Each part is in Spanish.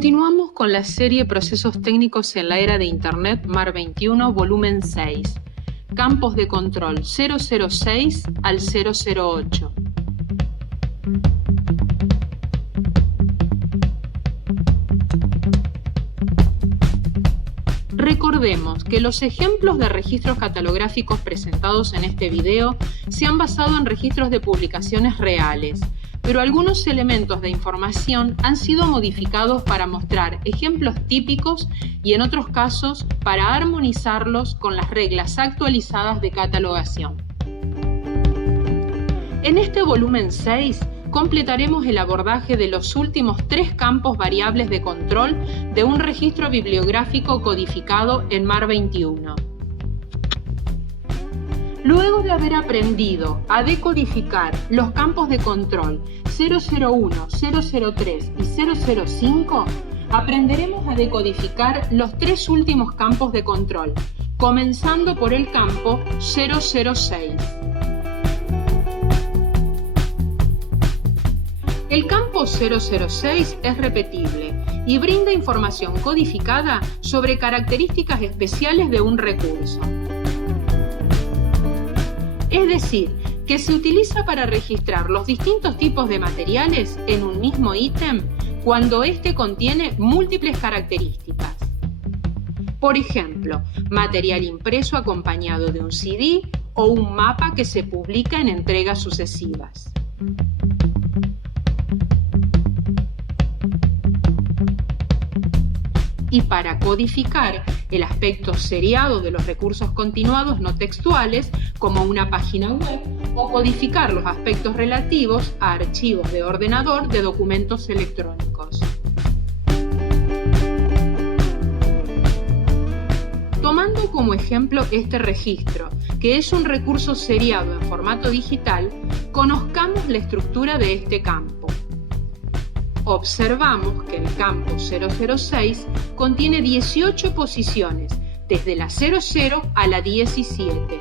Continuamos con la serie Procesos técnicos en la era de Internet MAR 21, volumen 6. Campos de control 006 al 008. Recordemos que los ejemplos de registros catalográficos presentados en este video se han basado en registros de publicaciones reales, pero algunos elementos de información han sido modificados para mostrar ejemplos típicos y en otros casos para armonizarlos con las reglas actualizadas de catalogación. En este volumen 6 completaremos el abordaje de los últimos 3 campos variables de control de un registro bibliográfico codificado en MAR 21. Luego de haber aprendido a decodificar los campos de control 001, 003 y 005, aprenderemos a decodificar los 3 últimos campos de control, comenzando por el campo 006. El campo 006 es repetible y brinda información codificada sobre características especiales de un recurso. Es decir, que se utiliza para registrar los distintos tipos de materiales en un mismo ítem cuando éste contiene múltiples características. Por ejemplo, material impreso acompañado de un CD o un mapa que se publica en entregas sucesivas. Y para codificar el aspecto seriado de los recursos continuados no textuales, como una página web, o codificar los aspectos relativos a archivos de ordenador de documentos electrónicos. Tomando como ejemplo este registro, que es un recurso seriado en formato digital, conozcamos la estructura de este campo. Observamos que el campo 006 contiene 18 posiciones, desde la 00 a la 17.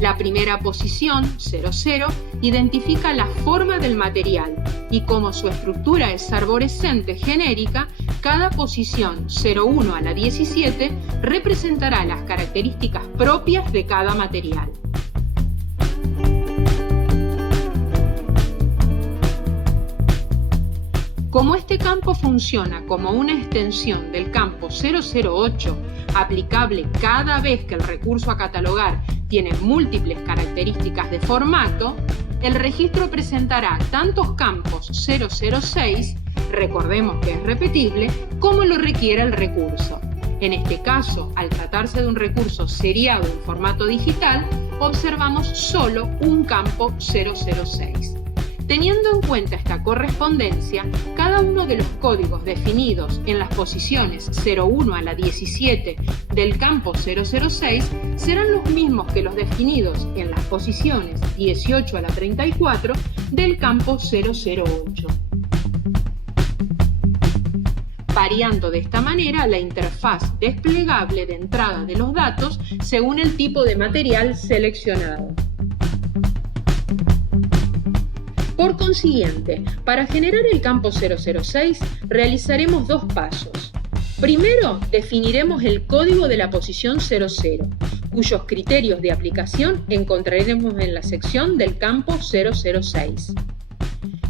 La primera posición, 00, identifica la forma del material y como su estructura es arborescente genérica, cada posición 01 a la 17 representará las características propias de cada material. Como este campo funciona como una extensión del campo 008, aplicable cada vez que el recurso a catalogar tiene múltiples características de formato, el registro presentará tantos campos 006, recordemos que es repetible, como lo requiera el recurso. En este caso, al tratarse de un recurso seriado en formato digital, observamos solo un campo 006. Teniendo en cuenta esta correspondencia, cada uno de los códigos definidos en las posiciones 01 a la 17 del campo 006 serán los mismos que los definidos en las posiciones 18 a la 34 del campo 008, variando de esta manera la interfaz desplegable de entrada de los datos según el tipo de material seleccionado. Por consiguiente, para generar el campo 006 realizaremos 2 pasos. Primero, definiremos el código de la posición 00, cuyos criterios de aplicación encontraremos en la sección del campo 006.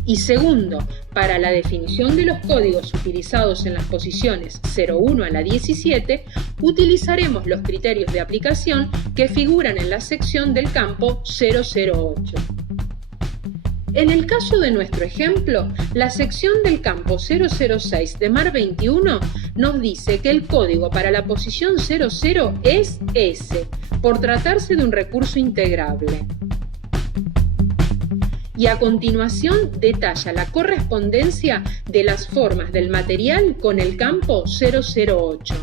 Y segundo, para la definición de los códigos utilizados en las posiciones 01 a la 17, utilizaremos los criterios de aplicación que figuran en la sección del campo 008. En el caso de nuestro ejemplo, la sección del campo 006 de MAR 21 nos dice que el código para la posición 00 es S, por tratarse de un recurso integrable. Y a continuación detalla la correspondencia de las formas del material con el campo 008.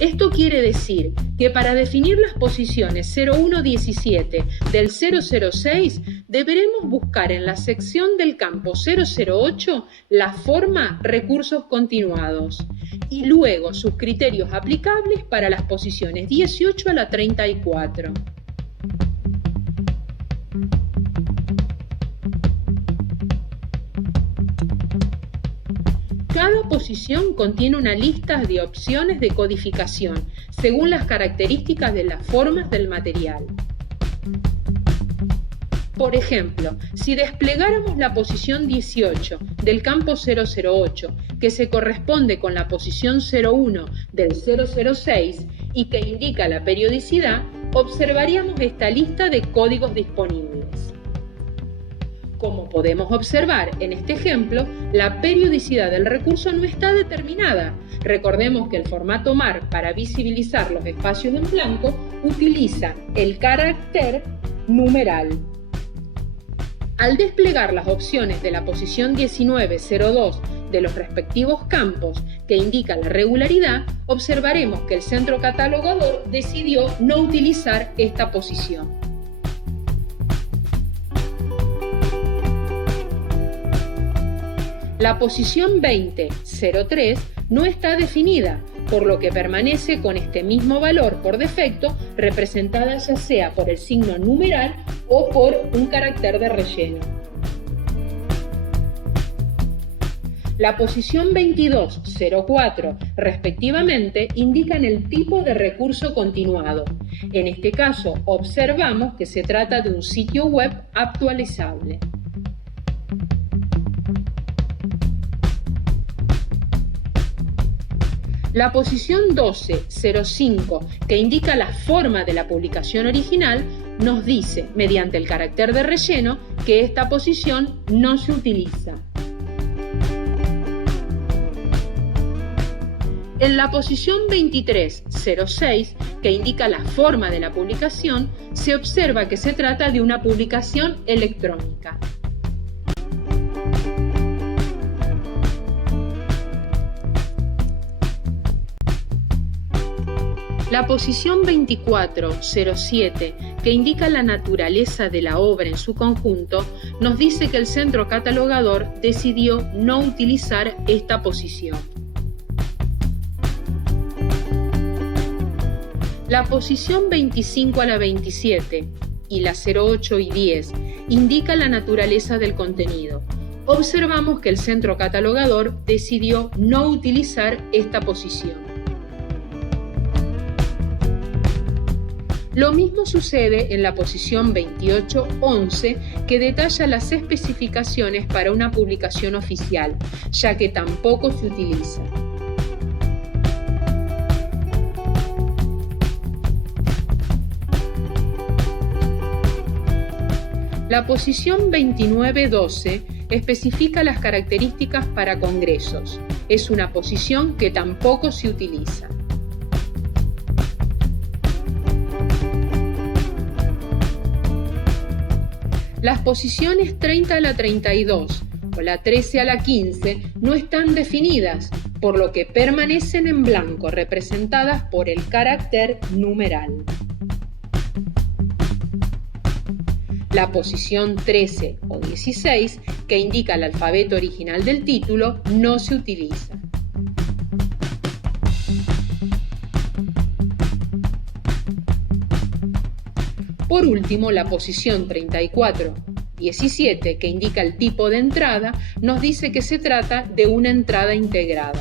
Esto quiere decir que para definir las posiciones 0117 del 006 deberemos buscar en la sección del campo 008 la forma recursos continuados y luego sus criterios aplicables para las posiciones 18 a la 34. Cada posición contiene una lista de opciones de codificación según las características de las formas del material. Por ejemplo, si desplegáramos la posición 18 del campo 008, que se corresponde con la posición 01 del 006 y que indica la periodicidad, observaríamos esta lista de códigos disponibles. Como podemos observar en este ejemplo, la periodicidad del recurso no está determinada. Recordemos que el formato MAR para visibilizar los espacios en blanco utiliza el carácter numeral. Al desplegar las opciones de la posición 1902 de los respectivos campos que indican la regularidad, observaremos que el centro catalogador decidió no utilizar esta posición. La posición 2003 no está definida, por lo que permanece con este mismo valor por defecto, representada ya sea por el signo numeral o por un carácter de relleno. La posición 2204, respectivamente, indican el tipo de recurso continuado. En este caso, observamos que se trata de un sitio web actualizable. La posición 1205, que indica la forma de la publicación original, nos dice, mediante el carácter de relleno, que esta posición no se utiliza. En la posición 2306, que indica la forma de la publicación, se observa que se trata de una publicación electrónica. La posición 2407, que indica la naturaleza de la obra en su conjunto, nos dice que el centro catalogador decidió no utilizar esta posición. La posición 25 a la 27 y la 08 y 10 indica la naturaleza del contenido. Observamos que el centro catalogador decidió no utilizar esta posición. Lo mismo sucede en la posición 2811, que detalla las especificaciones para una publicación oficial, ya que tampoco se utiliza. La posición 2912 especifica las características para congresos. Es una posición que tampoco se utiliza. Las posiciones 30 a la 32 o la 13 a la 15 no están definidas, por lo que permanecen en blanco, representadas por el carácter numeral. La posición 13 o 16, que indica el alfabeto original del título, no se utiliza. Por último, la posición 34-17, que indica el tipo de entrada, nos dice que se trata de una entrada integrada.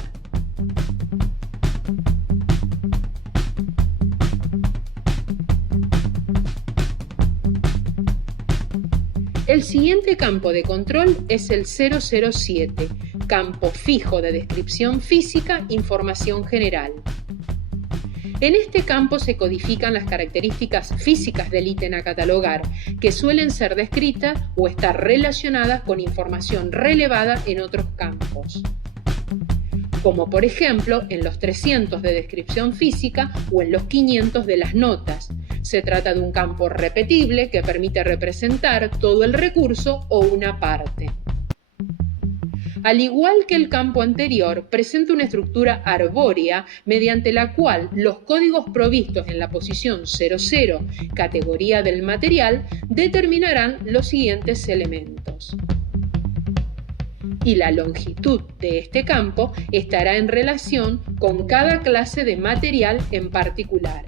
El siguiente campo de control es el 007, campo fijo de descripción física, información general. En este campo se codifican las características físicas del ítem a catalogar, que suelen ser descritas o estar relacionadas con información relevada en otros campos, como por ejemplo en los 300 de descripción física o en los 500 de las notas. Se trata de un campo repetible que permite representar todo el recurso o una parte. Al igual que el campo anterior, presenta una estructura arbórea mediante la cual los códigos provistos en la posición 00, categoría del material, determinarán los siguientes elementos. Y la longitud de este campo estará en relación con cada clase de material en particular.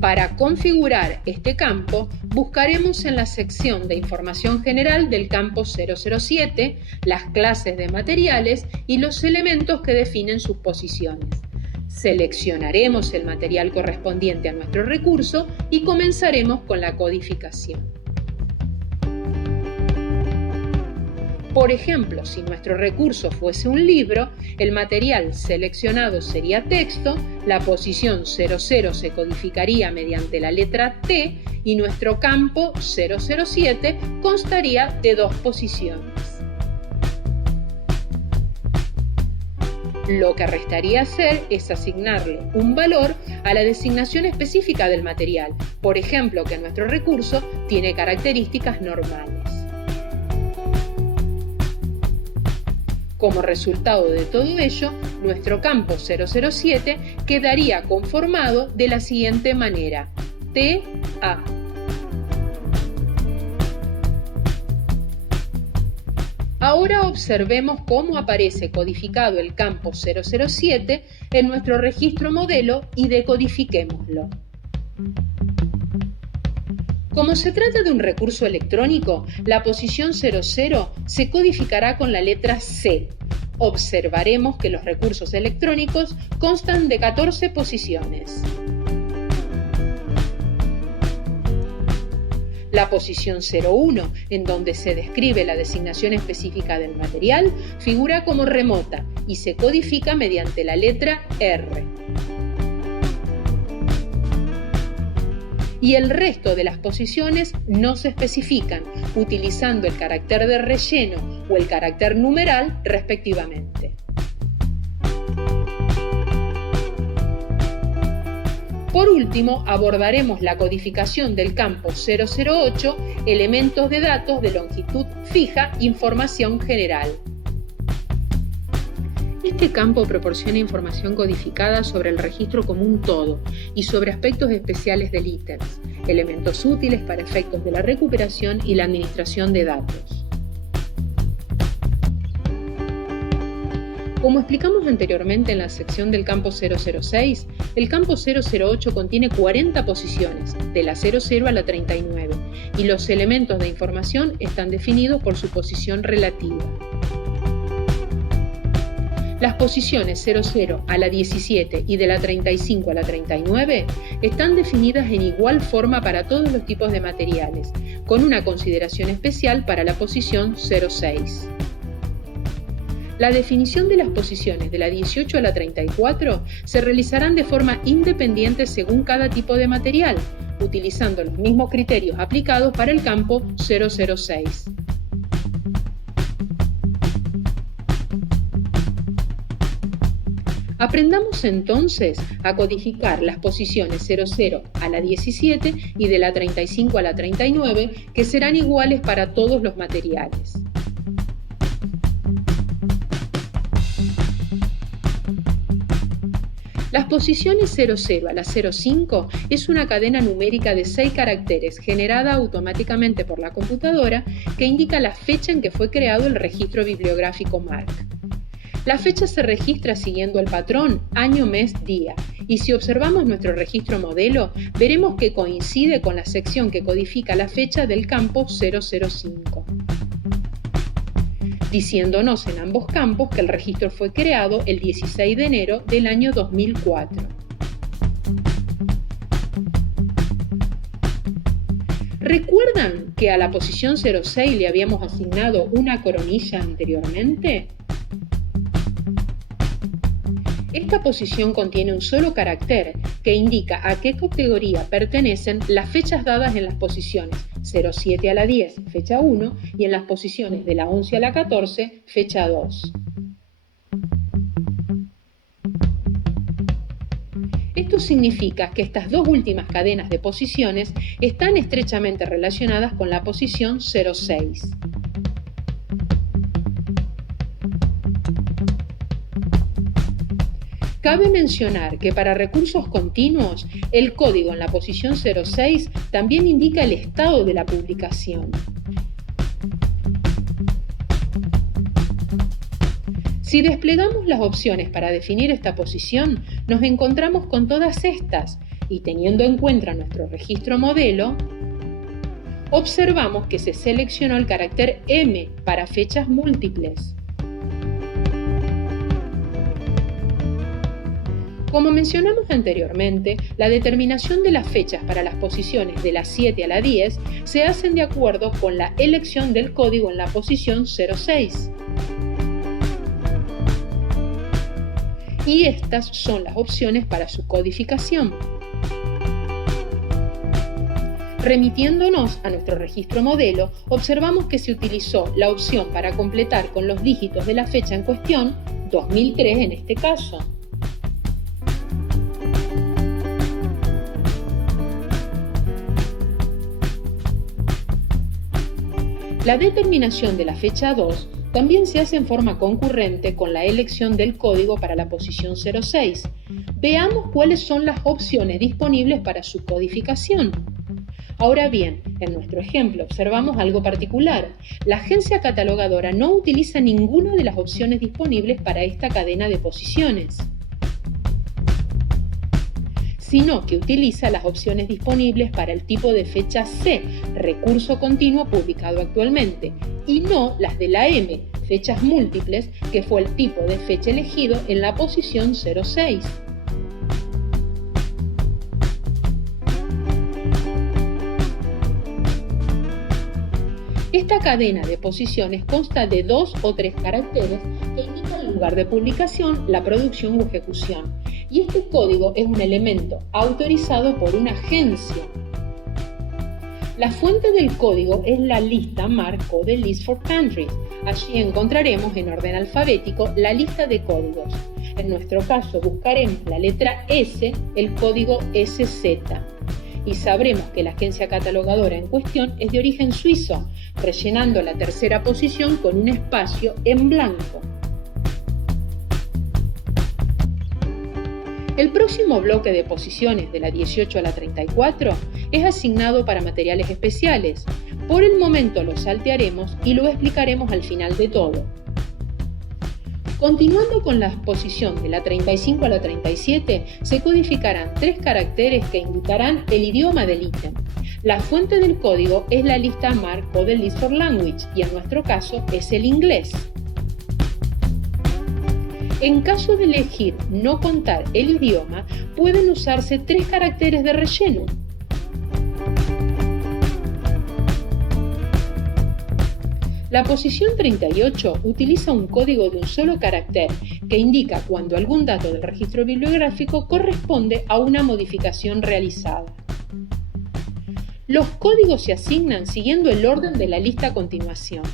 Para configurar este campo, buscaremos en la sección de información general del campo 007 las clases de materiales y los elementos que definen sus posiciones. Seleccionaremos el material correspondiente a nuestro recurso y comenzaremos con la codificación. Por ejemplo, si nuestro recurso fuese un libro, el material seleccionado sería texto, la posición 00 se codificaría mediante la letra T y nuestro campo 007 constaría de 2 posiciones. Lo que restaría hacer es asignarle un valor a la designación específica del material, por ejemplo, que nuestro recurso tiene características normales. Como resultado de todo ello, nuestro campo 007 quedaría conformado de la siguiente manera: TA. Ahora observemos cómo aparece codificado el campo 007 en nuestro registro modelo y decodifiquémoslo. Como se trata de un recurso electrónico, la posición 00 se codificará con la letra C. Observaremos que los recursos electrónicos constan de 14 posiciones. La posición 01, en donde se describe la designación específica del material, figura como remota y se codifica mediante la letra R. Y el resto de las posiciones no se especifican, utilizando el carácter de relleno o el carácter numeral respectivamente. Por último, abordaremos la codificación del campo 008, elementos de datos de longitud fija, información general. Este campo proporciona información codificada sobre el registro como un todo y sobre aspectos especiales del ítem, elementos útiles para efectos de la recuperación y la administración de datos. Como explicamos anteriormente en la sección del campo 006, el campo 008 contiene 40 posiciones, de la 00 a la 39, y los elementos de información están definidos por su posición relativa. Las posiciones 00 a la 17 y de la 35 a la 39 están definidas en igual forma para todos los tipos de materiales, con una consideración especial para la posición 06. La definición de las posiciones de la 18 a la 34 se realizarán de forma independiente según cada tipo de material, utilizando los mismos criterios aplicados para el campo 006. Aprendamos entonces a codificar las posiciones 00 a la 17 y de la 35 a la 39, que serán iguales para todos los materiales. Las posiciones 00 a la 05 es una cadena numérica de 6 caracteres generada automáticamente por la computadora que indica la fecha en que fue creado el registro bibliográfico MARC. La fecha se registra siguiendo el patrón año, mes, día, y si observamos nuestro registro modelo, veremos que coincide con la sección que codifica la fecha del campo 005, diciéndonos en ambos campos que el registro fue creado el 16 de enero del año 2004. ¿Recuerdan que a la posición 06 le habíamos asignado una coronilla anteriormente? Esta posición contiene un solo carácter que indica a qué categoría pertenecen las fechas dadas en las posiciones 07 a la 10, fecha 1, y en las posiciones de la 11 a la 14, fecha 2. Esto significa que estas dos últimas cadenas de posiciones están estrechamente relacionadas con la posición 06. Cabe mencionar que para recursos continuos, el código en la posición 06 también indica el estado de la publicación. Si desplegamos las opciones para definir esta posición, nos encontramos con todas estas y teniendo en cuenta nuestro registro modelo, observamos que se seleccionó el carácter M para fechas múltiples. Como mencionamos anteriormente, la determinación de las fechas para las posiciones de la 7 a la 10 se hacen de acuerdo con la elección del código en la posición 06. Y estas son las opciones para su codificación. Remitiéndonos a nuestro registro modelo, observamos que se utilizó la opción para completar con los dígitos de la fecha en cuestión, 2003 en este caso. La determinación de la fecha 2 también se hace en forma concurrente con la elección del código para la posición 06. Veamos cuáles son las opciones disponibles para su codificación. Ahora bien, en nuestro ejemplo observamos algo particular. La agencia catalogadora no utiliza ninguna de las opciones disponibles para esta cadena de posiciones, sino que utiliza las opciones disponibles para el tipo de fecha C, recurso continuo publicado actualmente, y no las de la M, fechas múltiples, que fue el tipo de fecha elegido en la posición 06. Esta cadena de posiciones consta de 2 o 3 caracteres que indican el lugar de publicación, la producción o ejecución. Y este código es un elemento autorizado por una agencia. La fuente del código es la lista MARC Code List for Countries. Allí encontraremos en orden alfabético la lista de códigos. En nuestro caso buscaremos la letra S, el código SZ. Y sabremos que la agencia catalogadora en cuestión es de origen suizo, rellenando la tercera posición con un espacio en blanco. El próximo bloque de posiciones de la 18 a la 34 es asignado para materiales especiales. Por el momento lo saltearemos y lo explicaremos al final de todo. Continuando con la posición de la 35 a la 37, se codificarán 3 caracteres que indicarán el idioma del ítem. La fuente del código es la lista MARC Code List for Language y en nuestro caso es el inglés. En caso de elegir no contar el idioma, pueden usarse 3 caracteres de relleno. La posición 38 utiliza un código de un solo carácter que indica cuando algún dato del registro bibliográfico corresponde a una modificación realizada. Los códigos se asignan siguiendo el orden de la lista a continuación.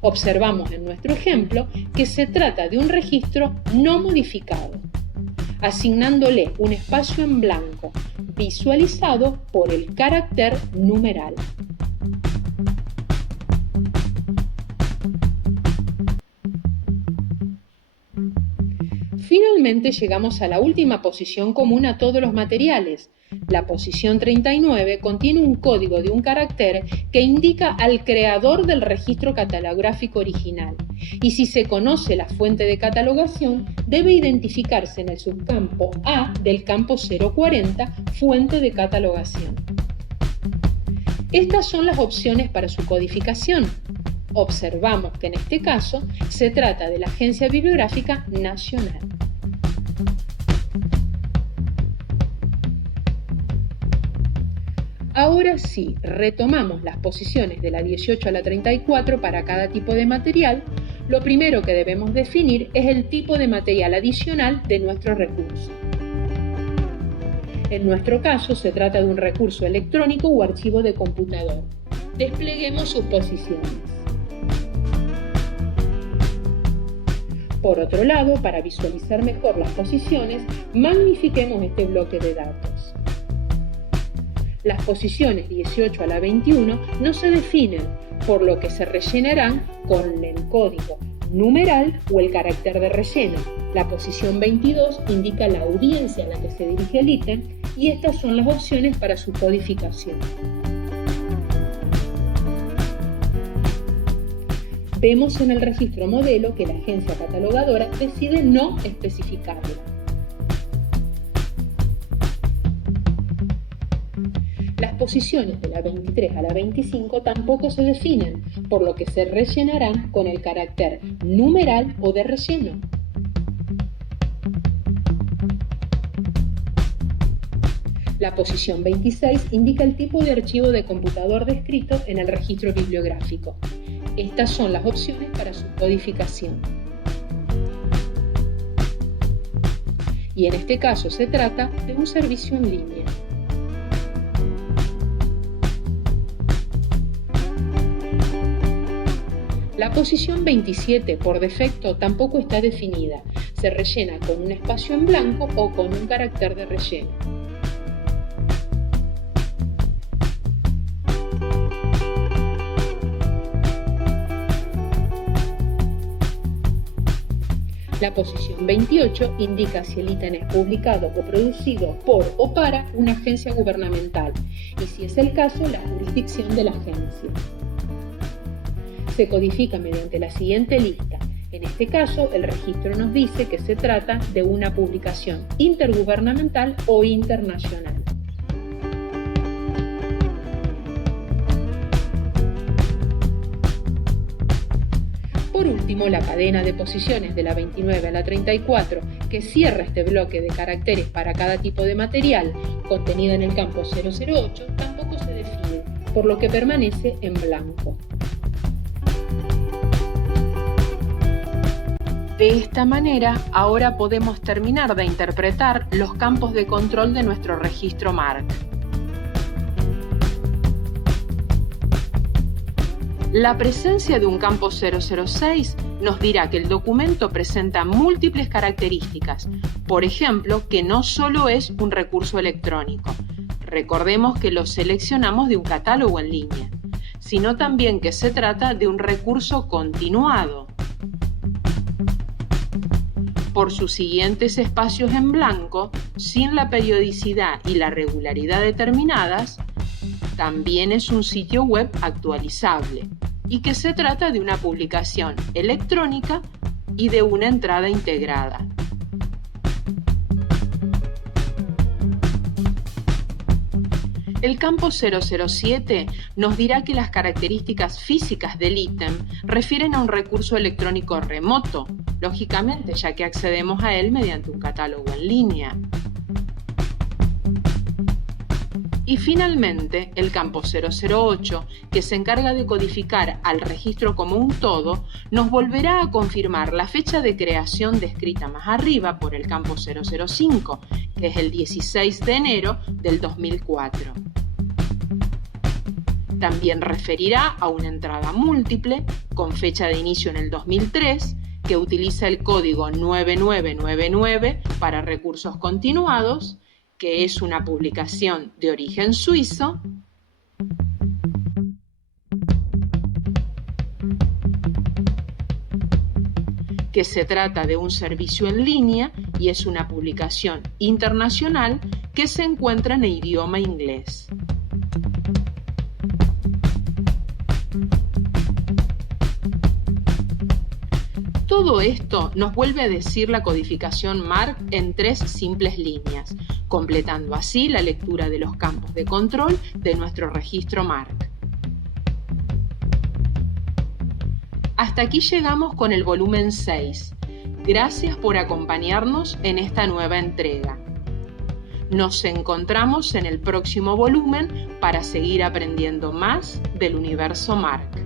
Observamos en nuestro ejemplo que se trata de un registro no modificado, asignándole un espacio en blanco, visualizado por el carácter numeral. Finalmente llegamos a la última posición común a todos los materiales. La posición 39 contiene un código de un carácter que indica al creador del registro catalográfico original, y si se conoce la fuente de catalogación, debe identificarse en el subcampo A del campo 040, fuente de catalogación. Estas son las opciones para su codificación. Observamos que en este caso se trata de la Agencia Bibliográfica Nacional. Ahora sí, retomamos las posiciones de la 18 a la 34 para cada tipo de material. Lo primero que debemos definir es el tipo de material adicional de nuestro recurso. En nuestro caso se trata de un recurso electrónico o archivo de computador. Despleguemos sus posiciones. Por otro lado, para visualizar mejor las posiciones, magnifiquemos este bloque de datos. Las posiciones 18 a la 21 no se definen, por lo que se rellenarán con el código numeral o el carácter de relleno. La posición 22 indica la audiencia a la que se dirige el ítem y estas son las opciones para su codificación. Vemos en el registro modelo que la agencia catalogadora decide no especificarlo. Las posiciones de la 23 a la 25 tampoco se definen, por lo que se rellenarán con el carácter numeral o de relleno. La posición 26 indica el tipo de archivo de computador descrito en el registro bibliográfico. Estas son las opciones para su codificación. Y en este caso se trata de un servicio en línea. La posición 27 por defecto tampoco está definida. Se rellena con un espacio en blanco o con un carácter de relleno. La posición 28 indica si el ítem es publicado o producido por o para una agencia gubernamental y, si es el caso, la jurisdicción de la agencia. Se codifica mediante la siguiente lista. En este caso, el registro nos dice que se trata de una publicación intergubernamental o internacional. Por último, la cadena de posiciones de la 29 a la 34, que cierra este bloque de caracteres para cada tipo de material contenida en el campo 008, tampoco se define, por lo que permanece en blanco. De esta manera, ahora podemos terminar de interpretar los campos de control de nuestro registro MARC. La presencia de un campo 006 nos dirá que el documento presenta múltiples características, por ejemplo, que no solo es un recurso electrónico, recordemos que lo seleccionamos de un catálogo en línea, sino también que se trata de un recurso continuado. Por sus siguientes espacios en blanco, sin la periodicidad y la regularidad determinadas, también es un sitio web actualizable y que se trata de una publicación electrónica y de una entrada integrada. El campo 007 nos dirá que las características físicas del ítem refieren a un recurso electrónico remoto, lógicamente, ya que accedemos a él mediante un catálogo en línea. Y finalmente, el campo 008, que se encarga de codificar al registro como un todo, nos volverá a confirmar la fecha de creación descrita más arriba por el campo 005, que es el 16 de enero del 2004. También referirá a una entrada múltiple con fecha de inicio en el 2003, que utiliza el código 9999 para recursos continuados, que es una publicación de origen suizo, que se trata de un servicio en línea y es una publicación internacional que se encuentra en el idioma inglés. Todo esto nos vuelve a decir la codificación MARC en 3 simples líneas, completando así la lectura de los campos de control de nuestro registro MARC. Hasta aquí llegamos con el volumen 6. Gracias por acompañarnos en esta nueva entrega. Nos encontramos en el próximo volumen para seguir aprendiendo más del universo MARC.